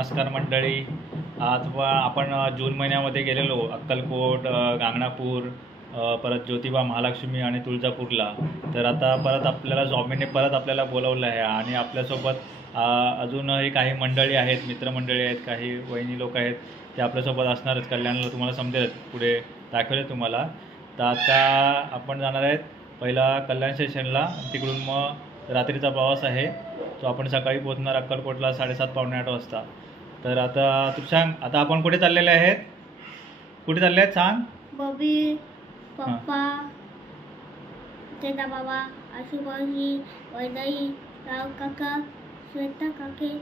नमस्कार मंडळी. आज आपण जून महिन्यामध्ये गेलेलो अक्कलकोट, गांगणापूर, परत ज्योतिबा, महालक्ष्मी आणि तुळजापूरला. तर आता परत आपल्याला स्वामीने परत आपल्याला बोलवलं आहे आणि आपल्यासोबत अजूनही काही मंडळी आहेत, मित्रमंडळी आहेत, काही वहिनी लोक आहेत, ते आपल्यासोबत असणारच. कल्याणला तुम्हाला समजेल, पुढे दाखवले तुम्हाला. तर आता आपण जाणार आहेत पहिला कल्याण स्टेशनला, तिकडून मग रात्रीचा प्रवास आहे तो आपण सकाळी पोहोचणार अक्कलकोटला 7:30 पावणे 8 वाजता. तर आता तू सांग, आता आपण कुठे चाललेले आहेत? कुठे चालले आहेत सांग. बबी, पप्पा, तेजा बाबा, आशुबाजी, वैदाई, राव काका, श्वेता काके,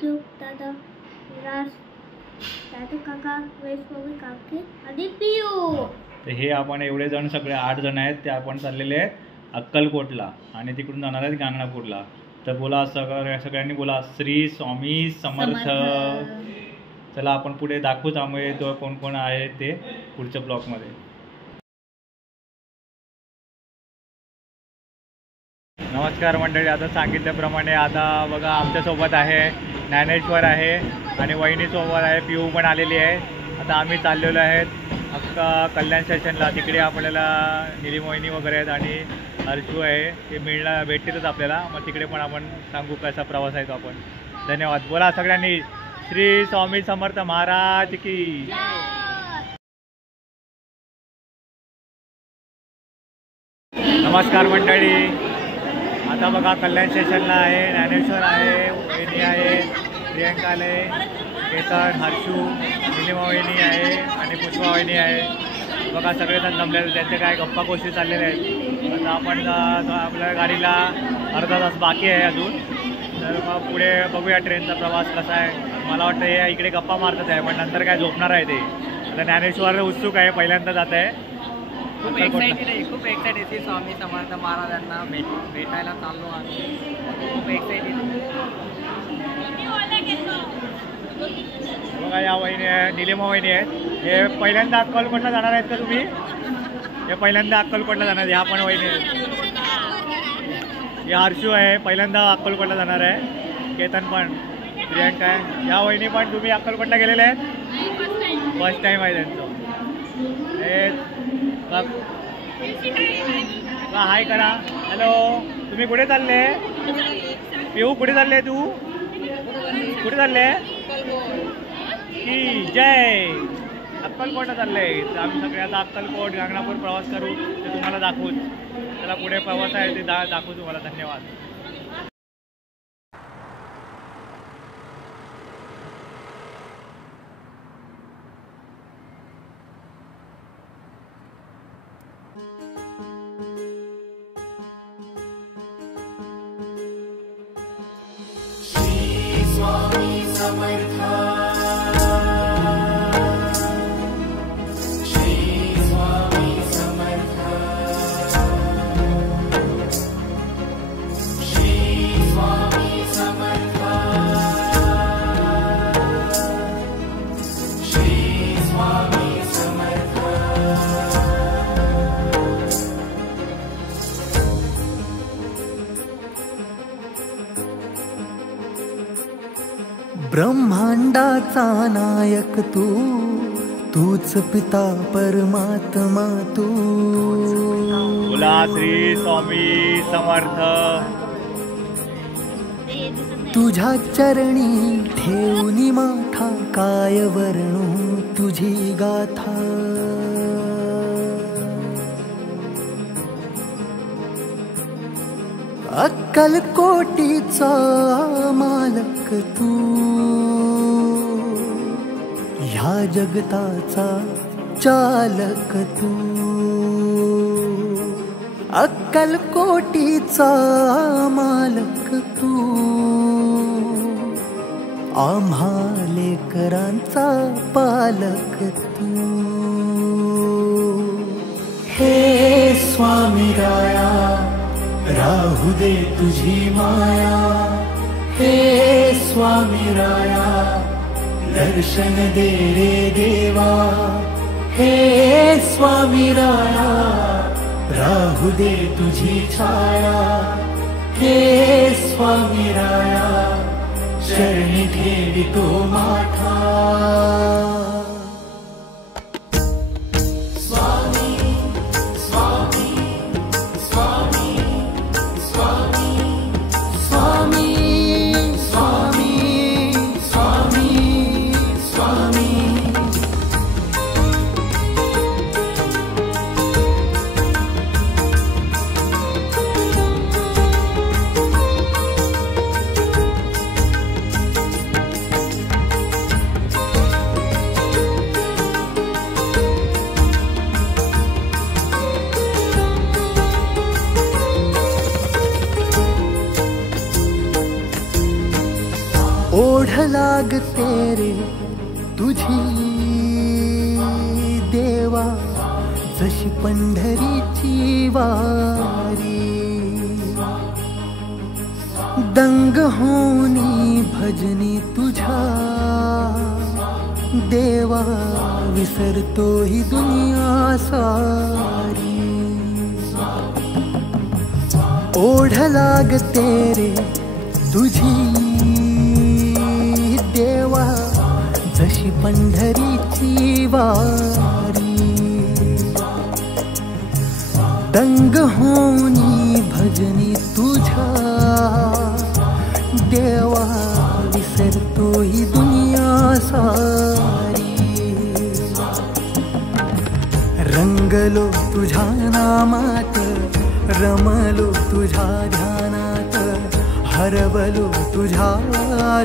चुप दादा, राज, दादू काका, वेश बबी काके आणि पियू. तर हे आपण एवढे जण, सगळे 8 जण आहेत, ते आपण चाललेले आहेत अक्कलकोटला आणि तिकडून जाणार आहेत गांगणापूरला. तर बोला सगळ्यांनी बोला, श्री स्वामी समर्थ. चला आपण पुढे दाखवूच आम्ही तो कोण कोण आहे ते पुढच्या ब्लॉकमध्ये. नमस्कार मंडळी. आता सांगितल्याप्रमाणे आता बघा आमच्यासोबत आहे ज्ञानेश्वर आहे आणि वहिनीसोबत आहे, पिऊ पण आलेली आहे. आता आम्ही चाललेलो आहेत कल्याण स्टेशनला. तिकडे आपल्याला निलीम वहिनी वगैरे आहेत आणि हर्षू आहे, ते भेटतीलच आपल्याला. मग तिकडे पण आपण सांगू कसा प्रवास आहे तो आपण. धन्यवाद. बोला सगळ्यांनी, श्री स्वामी समर्थ महाराज की. नमस्कार मंडळी. आता बघा कल्याण स्टेशनला आहे, ज्ञानेश्वर आहे, वहिनी आहे, प्रियंका आहे, केतन, हर्षू, निलिमा वहिनी आहे आणि पुष्पा वहिनी आहे. बघा सगळेजण जमलेले, त्यांचे काय गप्पा गोष्टी चाललेल्या आहेत. आता आपण आपल्या गाडीला अर्धा तास बाकी आहे अजून. तर मग पुढे बघूया ट्रेनचा प्रवास कसा आहे. मला वाटतं हे इकडे गप्पा मारतच आहे, पण नंतर काय झोपणार आहे ते. आता ज्ञानेश्वर उत्सुक आहे, पहिल्यांदा जात आहे. खूप एक्साइटेड आहे, खूप एक्साइटेड आहे. स्वामी समर्थ महाराजांना भेटायला चाललो आम्ही. खूप एक्साइटेड. बघा या वहिनी आहे, निलिमा वहिनी आहेत. हे पहिल्यांदा अक्कलकोटला जाणार आहेत का तुम्ही? हे पहिल्यांदा अक्कलकोटला जाणार आहे. ह्या पण वहिनी आहेत. हे हर्षू आहे, पहिल्यांदा अक्कलकोटला जाणार आहे. केतन पण, प्रियंका आहे. ह्या वहिनी पण तुम्ही अक्कलकोटला गेलेले आहेत? फर्स्ट टाईम आहे त्यांचं. हे हाय करा, हॅलो. तुम्ही कुठे चालले? पिऊ कुठे चालले? तू कुठे चालले? की जय. अक्कलकोटला चालले. आम्ही सगळे आता अक्कलकोट, गांगणापूर प्रवास करू, ते तुम्हाला दाखवूच. त्याला पुढे प्रवास आहे ते दाखवू तुम्हाला. धन्यवाद. स्वामी समर्थ. ब्रह्मांडाचा नायक तू, तूच पिता परमात्मा तू. बोला श्री स्वामी समर्थ. तुझ्या चरणी ठेवनी माथा, काय वर्णू तुझी गाथा. अक्कलकोटीचा मालक तू, ह्या जगताचा चालक तू. अक्कलकोटीचा मालक तू, आम्हा लेकरांचा पालक तू. हे स्वामी राया, राहू दे तुझी माया. हे स्वामी राया, दर्शन दे रे देवा. हे स्वामी राया, राहू दे तुझी छाया. हे स्वामी राया, चरणी ठेवितो माथा. स्वामी स्वामी स्वामी स्वामी स्वामी स्वामी स्वामी स्वामी. ओढ लागते रे तुझी देवा, जशी पंढरीची वारी. दंग होनी भजनी तुझ्या देवा, विसरतो ही दुनिया सारी. ओढ लागते रे तुझी देवा, जशी पंढरीची वारी. दंग होनी भजनी तुझ्या देवा, विसरतो ही दुनिया सारी. रंगलो तुझ्या नामात, रमलो तुझ्या ध्यानात, हरवलो तुझ्या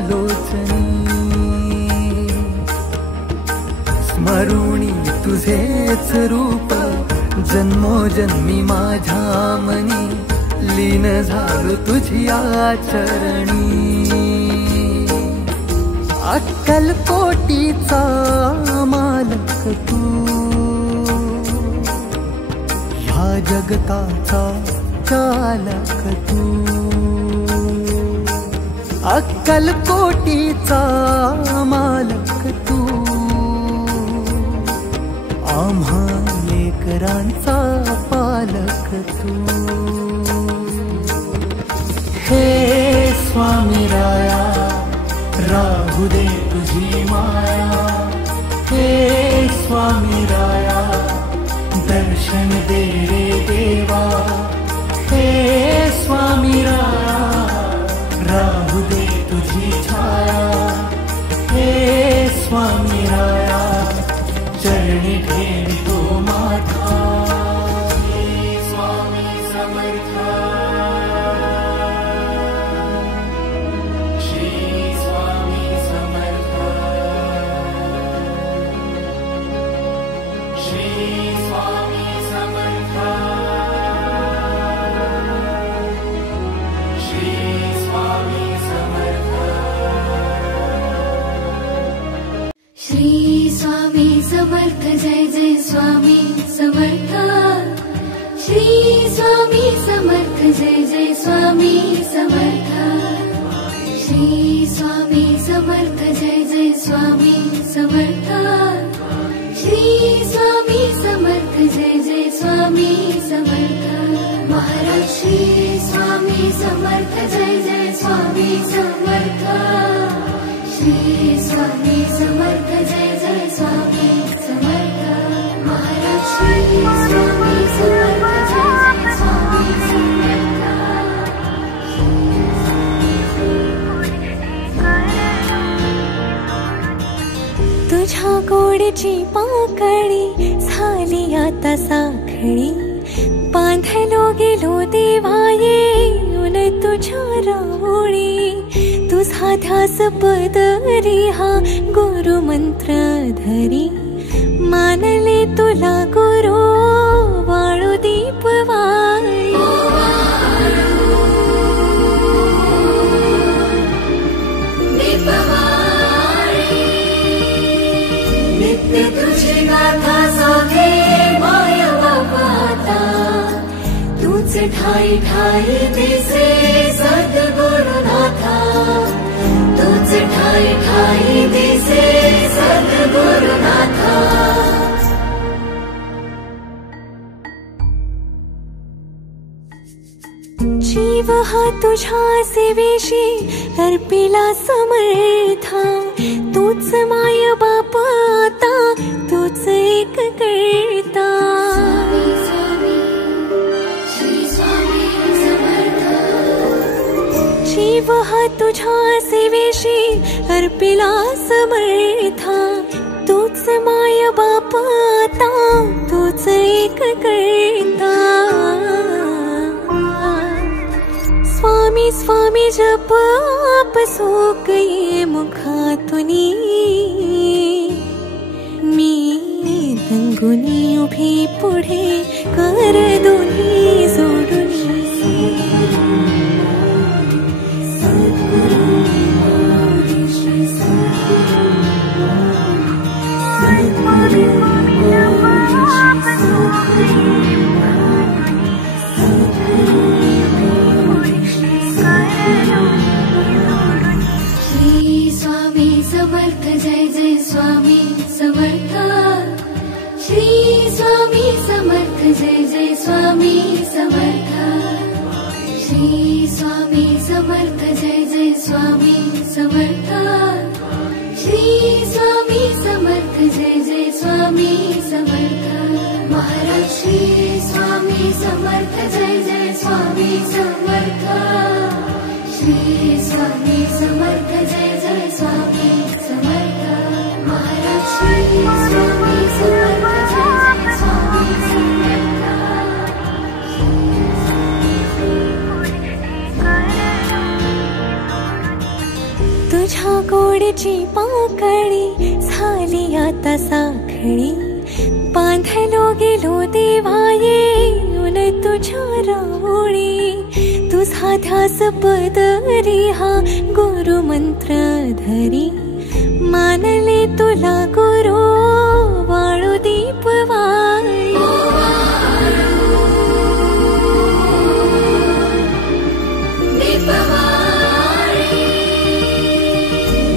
लोचनी. स्मरुणी तुझेच रूप, जन्मोजन्मी माझ्या मनी. लीन झालो तुझ्या चरणी. अक्कलकोटीचा मालक तू, ह्या जगताचा चालक तू. अक्कलकोटीचा मालक तू, आम्हा लेकरांचा पालक तू. हे स्वामी राया, राहू दे तुझी माया. हे स्वामी राया, दर्शन दे रे देवा. हे स्वामी राया, राहू दे तुझी छाया. हे स्वामी राया, चरणी ठेवितो माथा. हे स्वामी समर्थ, श्री स्वामी समर्थ, श्री स्वामी समर्थ, श्री स्वामी समर्थ. श्री स्वामी समर्थ, जय जय स्वामी समर्थ. श्री स्वामी समर्थ, जय जय स्वामी समर्थ. श्री स्वामी समर्थ, जय जय स्वामी समर्थ. श्री स्वामी समर्थ, जय जय स्वामी समर्थ. महाराज श्री स्वामी समर्थ, जय जय स्वामी समर्थ. श्री स्वामी समर्थ, जय जय स्वामी समर्थ. महाराज श्री स्वामी समर्थ, जय जय स्वामी समर्थ. तुझ्या गोडची पाकळी झाली आता साखळी. बांधलो गेलो देवा येऊन तुझ्या राऊळी. तुझा ध्यास पदरी हा गुरु मंत्र धरी. मानले तुला गुरु वाळू दीप वाळी. नित्य तुझी गाथा सांगे माया बापाता. तूच ठाई ठाई दिसे सद्गुरुनाथा. तूच ठाई ठाई दिसे सद्गुरुनाथा. जीव हा तुझ्या सेवेशी अर्पिला समर्था, तूच माय बाप आता, तूच एक करता. जीव हा तुझ्या सेवेशी अर्पिला समर्था, तूच माय बाप आता, तूच एक करता. स्वामी स्वामी जप आप सोक ये मुखातुनी, मी दंगुनी उभी पुढे कर दोन्ही जोडुनी. श्री स्वामी समर्थ जय जय स्वामी समर्थ. श्री स्वामी समर्थ जय जय स्वामी समर्थ. श्री स्वामी समर्थ जय जय स्वामी समर्थ. श्री स्वामी समर्थ जय जय स्वामी समर्थ. महाराज श्री स्वामी समर्थ जय जय स्वामी समर्थ. श्री स्वामी समर्थ जय जय स्वामी समर्थ. महाराज श्री स्वामी समर्थ जय जय स्वामी समर्थ. तुझ्या गोडची पाकळी झाली आता साखळी, बांधलो गेलो देवाये उन तुझ्या रावळी. तुझा ध्यास पदरी हा गुरु मंत्र धरी, मानले तुला गुरु वाळू दीप वाळी.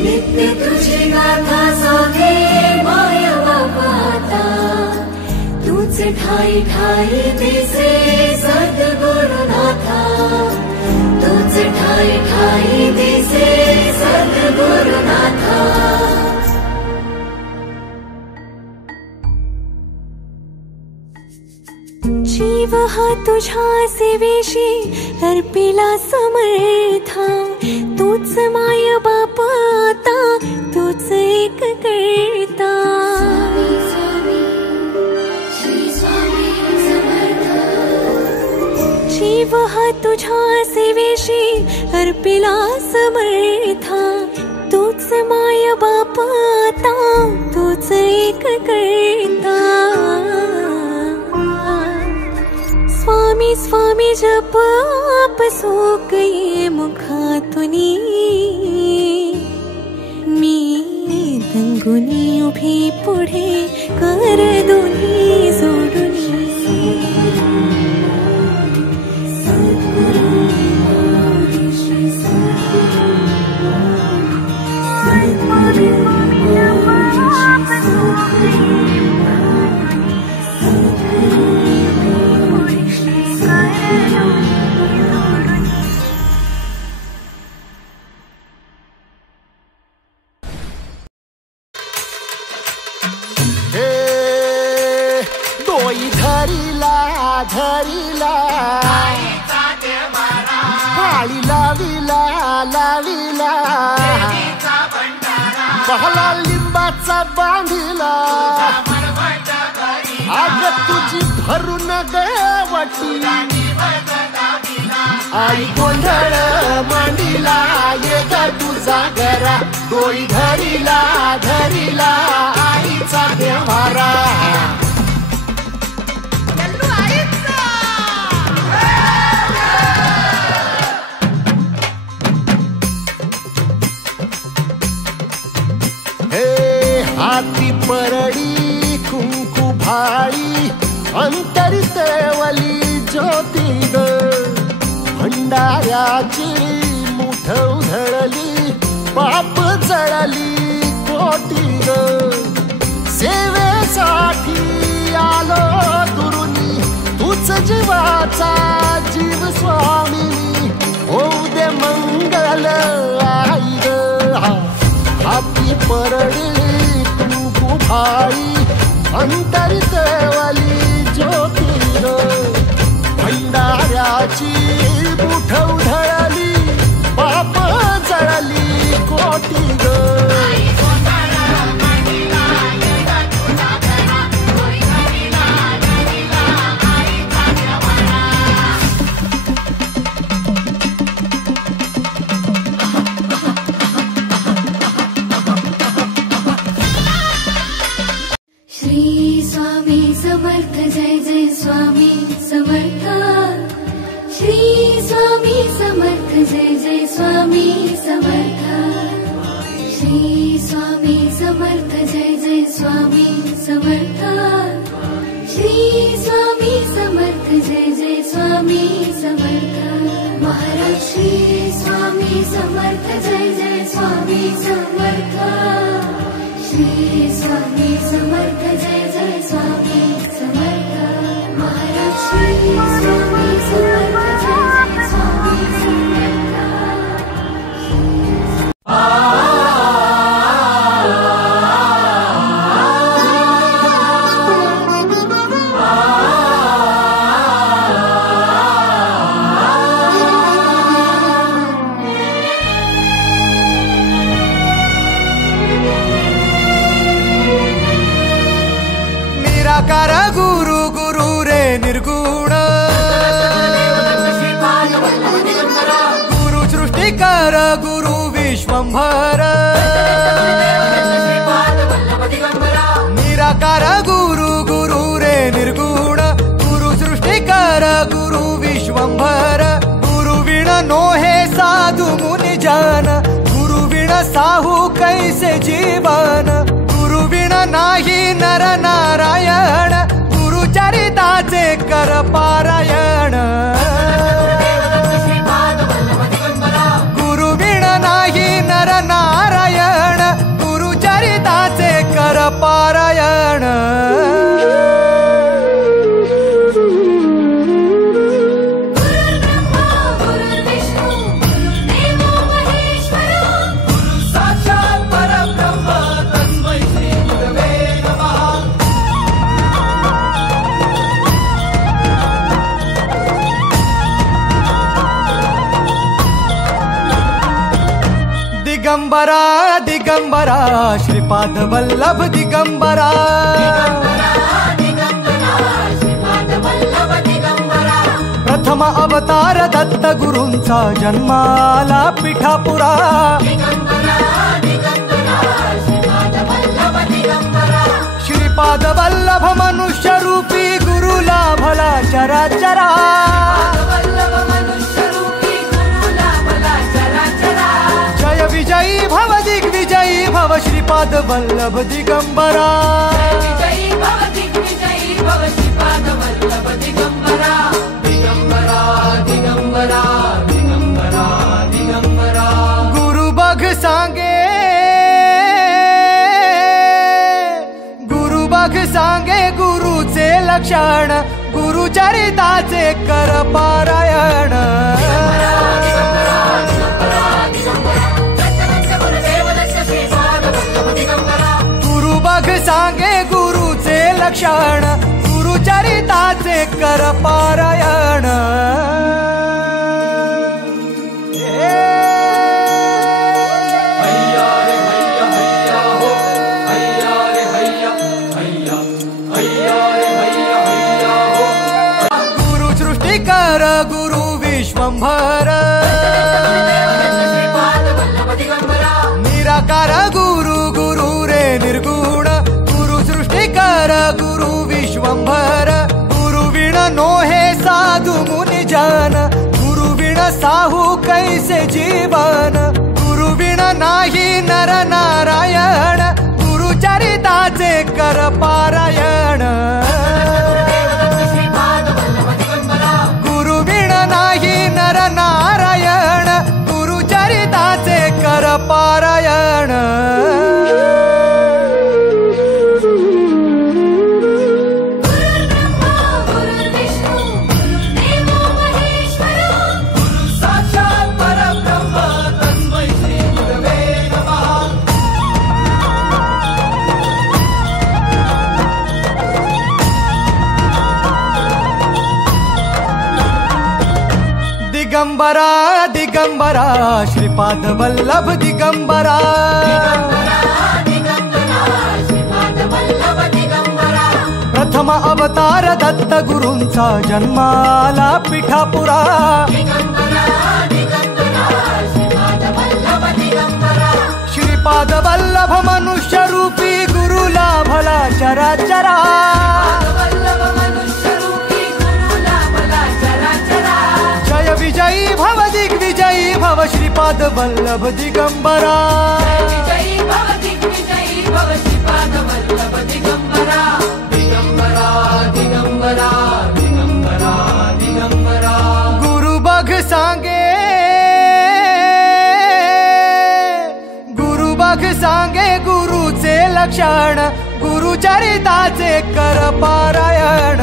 नित्य तुझी गाथा सांगे माय बापाता, तूच ठाई ठाई दिसे सद्गुरुनाथा. तूच ठाई ठाई दिसे सद्गुरुनाथा. जीव हा तुझ्या सेवेशी अर्पिला समर्था, तूच माय बाप आता, तूच एक करता. जीव हा तुझ्या सेवेशी अर्पिला समर्था, तूच माय बाप आता, तूच एक करता. स्वामी स्वामी जप आप सोक ये मुखातुनी, मी दंगुनी उभी पुढे कर दोन्ही जोडुनी. धरिला भाळी लाविला लाविला, पहला लिंबाचा बांधिला, आग तुझी भरून गवटी. आई गोंधळ मांडिला ये ग तुझा घरा, डोई धरिला धरिला आईचा देवारा. हाती परडी कुंकू भाळी, अंतरितवली ज्योती ग, भंडाऱ्याची मुठ उधळली, पाप जळली कोटी ग. सेवेसाठी आलो दुरुनी, तूच जीवाचा जीव स्वामिनी, झालं आई ग हाती परडी तू भाई अंतरी देवाली ज्योती ग भंडाऱ्याची मुठ उधळली बाप जळली कोटी ग श्री स्वामी समर्थ जय जय स्वामी समर्थ श्री स्वामी समर्थ जय जय स्वामी समर्थ श्री स्वामी समर्थ जय जय स्वामी समर्थ श्री स्वामी समर्थ जय जय स्वामी समर्थ महाराज श्री स्वामी समर्थ जय जय स्वामी समर्थ श्री स्वामी समर्थ जय जय स्वामी समर्थ महाराज श्री स्वामी समर्थ जय जय स्वामी समर्थ निराकार गुरु गुरु रे निर्गुण गुरु सृष्टिकर गुरु विश्वंभर निराकार गुरु गुरु रे निर्गुण गुरु सृष्टिकर गुरु विश्वंभर गुरु विण नोहे साधु मुनि जन गुरु विण साहू कैसे जीवन गुरु विण नाही नर नारायण गुरुचरिताचे कर पारायण गुरु विण नाही नर नारायण गुरुचरिताचे कर पारायण दिगंबरा दिगंबरा श्रीपाद वल्लभ दिगंबरा प्रथम अवतार दत्त गुरूंचा जन्माला पिठापुरा श्रीपाद वल्लभ मनुष्य रूपी गुरु लाभला चराचरा जय विजयी भव दिग्विजयी भव श्रीपाद वल्लभ दिगंबरा दिगंबरा दिगंबरा दिगंबरा गुरु बघ सांगे गुरु बघ सांगे गुरुचे लक्षण गुरुचरिताचे कर पारायण गुरु बघ सांगे गुरुचे लक्षण गुरुचरिताचे कर पारायण गुरु सृष्टिकर गुरु विश्वंभर निराकार गुरु गुरु रे निर्गुण गुरु सृष्टिकर गुरु विश्वंभर गुरु विण नोहे साधु मुनि जन गुरु विण साहू कैसे जीवन गुरु विण नाही नर नारायण गुरुचरिताचे कर पारायण गुरु विण नाही नर नारायण गुरुचरिताचे कर पारायण साक्षात परब्रह्म दिगंबरा दिगंबरा श्रीपाद वल्लभ दिगंबरा प्रथम अवतार दत्त गुरूंचा जन्माला पिठापुरा श्रीपाद वल्लभ मनुष्य रूपी गुरु लाभला चराचरा जय विजयी भव दिग्विजयी भव श्रीपाद वल्लभ दिगंबरा दिगंबरा दिगंबरा दिगंबरा गुरु बघ सांगे गुरुचे लक्षण गुरुचरिताचे कर पारायण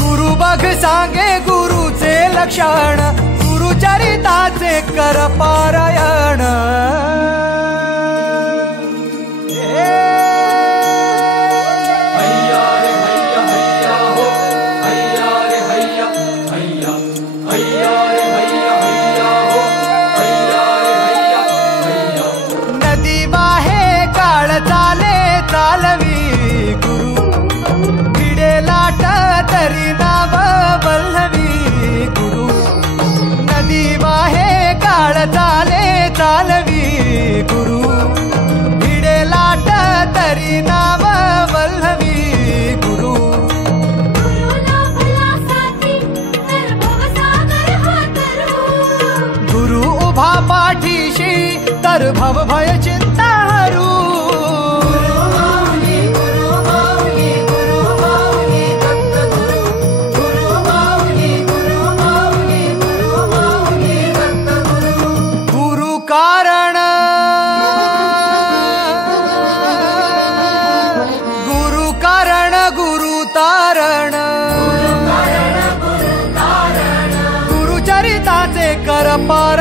गुरु बघ सांगे गुरुचे लक्षण गुरुचरिताचे कर पारायण नदी वाहे काळ चाले चालवी गुरु भिडे लाट तरी नाव वल्लवी गुरु नदी वाहे काळ चाले चालवी गुरु भिडे लाट तरी नाव वल्लवी गुरु गुरु उभा पाठीशी तर भव भय चिंता हरू गुरु कारण गुरु कारण गुरु तारण गुरुचरिताचे कर पार